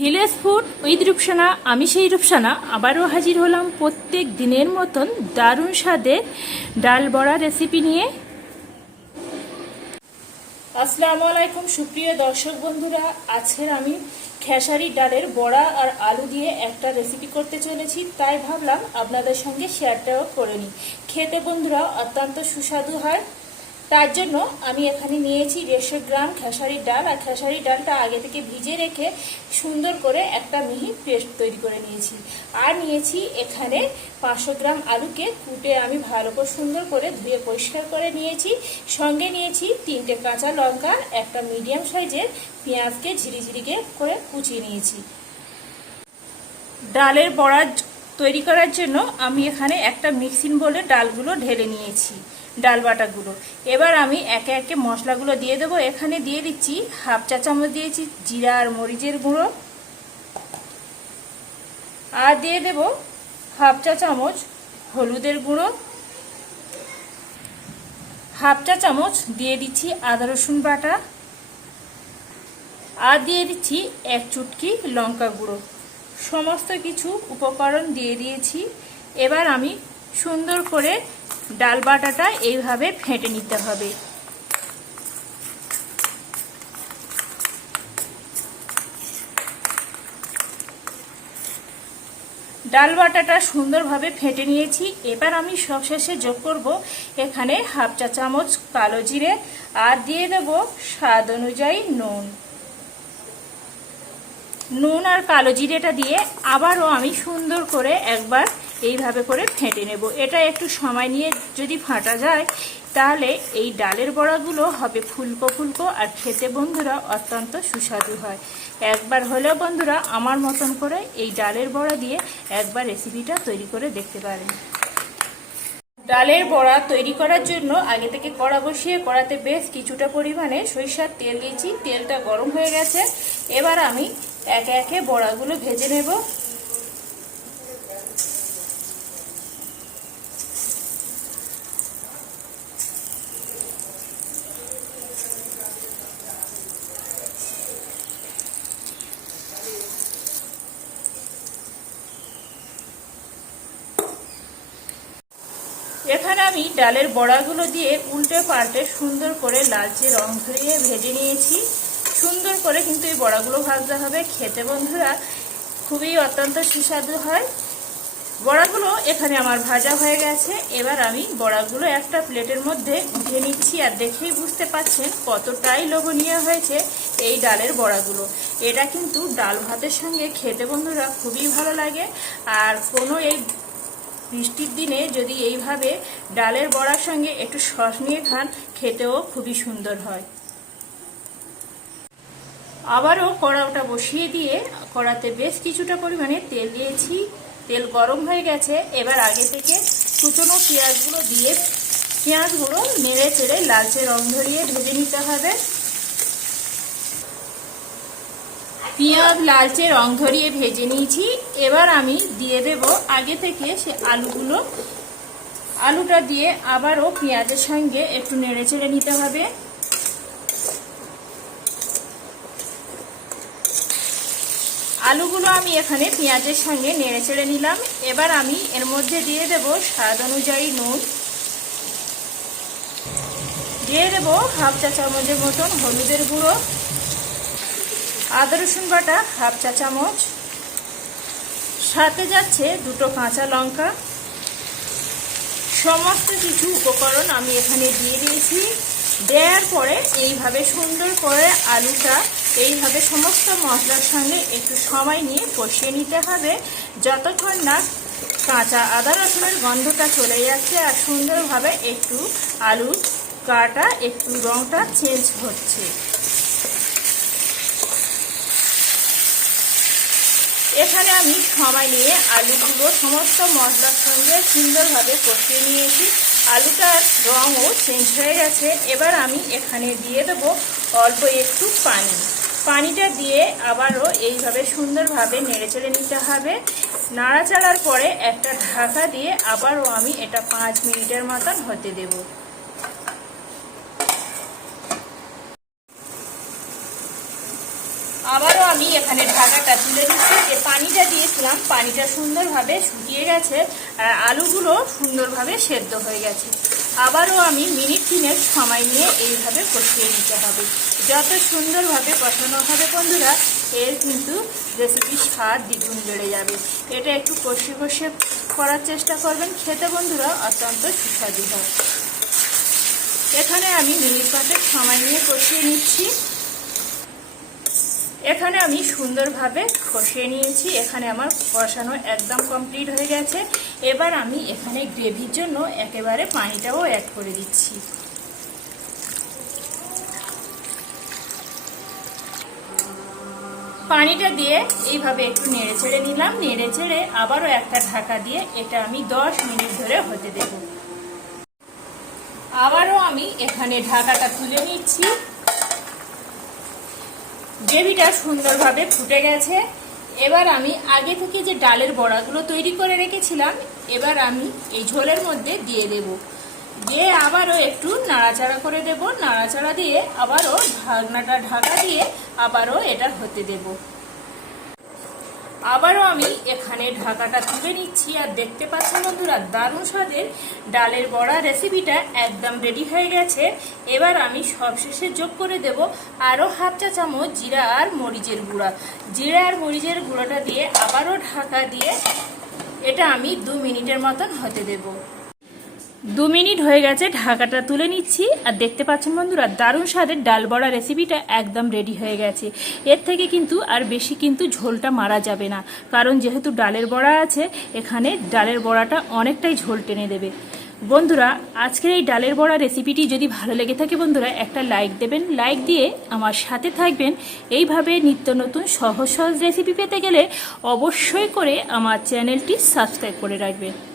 Village food with Rupsana, আমি সেই রূপসানা। আবারও হাজির হলাম প্রত্যেক দিনের মতন দারুণ স্বাদের ডাল বড়া রেসিপি নিয়ে। আসসালামু আলাইকুম, সুপ্রিয় দর্শক বন্ধুরা। আজকের আমি খেসারি ডালের বড়া আর আলু দিয়ে একটা রেসিপি করতে চলেছি। তাই ভাবলাম আপনাদের সঙ্গে শেয়ারটাও করে নিই। খেতে বন্ধুরা, অত্যন্ত সুস্বাদু হয়। তার জন্য আমি এখানে নিয়েছি দেড়শো গ্রাম খেসারির ডাল, আর খেসারির ডালটা আগে থেকে ভিজে রেখে সুন্দর করে একটা মিহি পেস্ট তৈরি করে নিয়েছি। আর নিয়েছি এখানে পাঁচশো গ্রাম আলুকে কুটে আমি ভালো করে সুন্দর করে ধুয়ে পরিষ্কার করে নিয়েছি। সঙ্গে নিয়েছি তিনটে কাঁচা লঙ্কা, একটা মিডিয়াম সাইজের পেঁয়াজকে ঝিরিঝিরিকে করে কুচিয়ে নিয়েছি। ডালের বড়া তৈরি করার জন্য আমি এখানে একটা মিক্সিং বলে ডালগুলো ঢেলে নিয়েছি। ডাল বাটাগুলো এবার আমি একে একে মশলাগুলো দিয়ে দেবো। এখানে দিয়ে দিচ্ছি হাফ চা চামচ দিয়েছি জিরা আর মরিচের গুঁড়ো। আর দিয়ে দেব হাফ চা চামচ হলুদের গুঁড়ো। হাফ চা চামচ দিয়ে দিচ্ছি আদা রসুন বাটা। আর দিয়ে দিচ্ছি এক চুটকি লঙ্কা গুঁড়ো। সমস্ত কিছু উপকরণ দিয়ে দিয়েছি। এবার আমি সুন্দর করে ডাল বাটাটা এইভাবে ফেটে নিতে হবে। ডাল বাটাটা সুন্দরভাবে ফেটে নিয়েছি। এবার আমি সবশেষে যোগ করব এখানে হাফ চা চামচ কালো জিরে আর দিয়ে দেব স্বাদ অনুযায়ী নুন। নুন আর কালো জিরেটা দিয়ে আবারও আমি সুন্দর করে একবার এইভাবে করে ফেটে নেব। এটা একটু সময় নিয়ে যদি ফাটা যায়, তাহলে এই ডালের বড়াগুলো হবে ফুলকো ফুলকো আর খেতে বন্ধুরা অত্যন্ত সুস্বাদু হয়। একবার হলেও বন্ধুরা আমার মতন করে এই ডালের বড়া দিয়ে একবার রেসিপিটা তৈরি করে দেখতে পারেন। ডালের বড়া তৈরি করার জন্য আগে থেকে কড়া বসিয়ে কড়াতে বেশ কিছুটা পরিমাণে সরিষার তেল দিয়েছি। তেলটা গরম হয়ে গেছে। এবার আমি একে একে বড়াগুলো ভেজে নেব। এখানে আমি ডালের বড়াগুলো দিয়ে উল্টে পাল্টে সুন্দর করে লালচে রং ধরিয়ে ভেজে নিয়েছি। সুন্দর করে কিন্তু এই বড়াগুলো ভাজতে হবে। খেতে বন্ধুরা খুবই অত্যন্ত সুস্বাদু হয়। বড়াগুলো এখানে আমার ভাজা হয়ে গেছে। এবার আমি বড়াগুলো একটা প্লেটের মধ্যে উঠে নিচ্ছি আর দেখেই বুঝতে পাচ্ছেন কতটাই লোভনীয় হয়েছে এই ডালের বড়াগুলো। এটা কিন্তু ডাল ভাতের সঙ্গে খেতে বন্ধুরা খুবই ভালো লাগে। আর কোনো এই বৃষ্টির দিনে যদি এইভাবে ডালের বড়ার সঙ্গে একটু সস নিয়ে খান, খেতেও খুবই সুন্দর হয়। আবারও কড়াওটা বসিয়ে দিয়ে কড়াতে বেশ কিছুটা পরিমাণে তেল দিয়েছি। তেল গরম হয়ে গেছে। এবার আগে থেকে কুচনো পেঁয়াজগুলো দিয়ে পেঁয়াজগুলো নেড়ে চেড়ে লালচে রং ধরিয়ে ভেজে নিতে হবে। পেঁয়াজ লালচে রং ধরিয়ে ভেজে নিয়েছি। এবার আমি দিয়ে দেব আগে থেকে সে আলুগুলো। আলুটা দিয়ে আবারও পেঁয়াজের সঙ্গে একটু নেড়ে চেড়ে নিতে হবে। আলুগুলো আমি এখানে পেঁয়াজের সঙ্গে নেড়ে চেড়ে নিলাম। এবার আমি এর মধ্যে দিয়ে দেব স্বাদ অনুযায়ী নুন। দিয়ে দেব হাফ চা চামচের মতন হলুদের গুঁড়ো। আদা রসুন বাটা, হাফ চা চামচ। সাথে যাচ্ছে দুটো কাঁচা লঙ্কা। সমস্ত কিছু উপকরণ আমি এখানে দিয়ে দিয়েছি। দেওয়ার পরে এইভাবে সুন্দর করে আলুটা, এইভাবে সমস্ত মশলার সঙ্গে একটু সময় নিয়ে কষিয়ে নিতে হবে। যতক্ষণ না কাঁচা আদা রসুনের গন্ধটা চলে যাচ্ছে আর সুন্দরভাবে একটু আলুর গাটা, একটু রঙটা চেঞ্জ হচ্ছে। এখানে আমি সময় নিয়ে আলুগুলো সমস্ত মশলার সঙ্গে সুন্দরভাবে কষিয়ে নিয়েছি। আলুটার রঙও চেঞ্জ হয়ে গেছে। এবার আমি এখানে দিয়ে দেব অল্প একটু পানি। পানিটা দিয়ে আবারও এইভাবে সুন্দরভাবে নেড়ে চেড়ে নিতে হবে। নাড়াচাড়ার পরে একটা ঢাকা দিয়ে আবারও আমি এটা পাঁচ মিনিটের মতন হতে দেব। আবারও আমি এখানে ঢাকাটা তুলে নিচ্ছি যে পানিটা দিয়েছিলাম, পানিটা সুন্দরভাবে শুকিয়ে গেছে, আর আলুগুলো সুন্দরভাবে সেদ্ধ হয়ে গেছে। আবারও আমি মিনিট তিনের সময় নিয়ে এইভাবে কষিয়ে নিতে হবে। যত সুন্দরভাবে কষানো হবে বন্ধুরা, এর কিন্তু রেসিপির স্বাদ দ্বিগুণ বেড়ে যাবে। এটা একটু কষিয়ে কষিয়ে করার চেষ্টা করবেন, খেতে বন্ধুরা অত্যন্ত সুস্বাদু হয়। এখানে আমি মিনিট পাঁচেক সময় নিয়ে কষিয়ে নিচ্ছি। এখানে আমি সুন্দরভাবে কষিয়ে নিয়েছি। এখানে আমার কষানো একদম কমপ্লিট হয়ে গেছে। এবার আমি এখানে গ্রেভির জন্য একেবারে পানিটাও অ্যাড করে দিচ্ছি। পানিটা দিয়ে এইভাবে একটু নেড়ে চেড়ে নিলাম। নেড়ে চেড়ে আবারও একটা ঢাকা দিয়ে এটা আমি দশ মিনিট ধরে হতে দেব। আবারও আমি এখানে ঢাকাটা তুলে নিচ্ছি। গ্রেভিটা সুন্দরভাবে ফুটে গেছে। এবার আমি আগে থেকে যে ডালের বড়াগুলো তৈরি করে রেখেছিলাম, এবার আমি এই ঝোলের মধ্যে দিয়ে দেব। দিয়ে আবারও একটু নাড়াচাড়া করে দেব। নাড়াচাড়া দিয়ে আবারও ঢাকনাটা ঢাকা দিয়ে আবারও এটা হতে দেব। আবারও আমি এখানে ঢাকাটা তুলে নিচ্ছি আর দেখতে পাচ্ছেন বন্ধুরা, দারুণ স্বাদের ডালের বড়া রেসিপিটা একদম রেডি হয়ে গেছে। এবার আমি সবশেষে যোগ করে দেব আরও হাফ চা চামচ জিরা আর মরিচের গুঁড়া। জিরা আর মরিচের গুঁড়োটা দিয়ে আবারও ঢাকা দিয়ে এটা আমি দু মিনিটের মতন হতে দেবো। দু মিনিট হয়ে গেছে, ঢাকাটা তুলে নিচ্ছি। আর দেখতে পাচ্ছেন বন্ধুরা, দারুণ স্বাদের ডাল বড়া রেসিপিটা একদম রেডি হয়ে গেছে। এর থেকে কিন্তু আর বেশি কিন্তু ঝোলটা মারা যাবে না। কারণ যেহেতু ডালের বড়া আছে, এখানে ডালের বড়াটা অনেকটাই ঝোল টেনে দেবে। বন্ধুরা, আজকের এই ডালের বড়া রেসিপিটি যদি ভালো লেগে থাকে বন্ধুরা, একটা লাইক দেবেন। লাইক দিয়ে আমার সাথে থাকবেন। এইভাবে নিত্য নতুন সহজ সহজ রেসিপি পেতে গেলে অবশ্যই করে আমার চ্যানেলটি সাবস্ক্রাইব করে রাখবেন।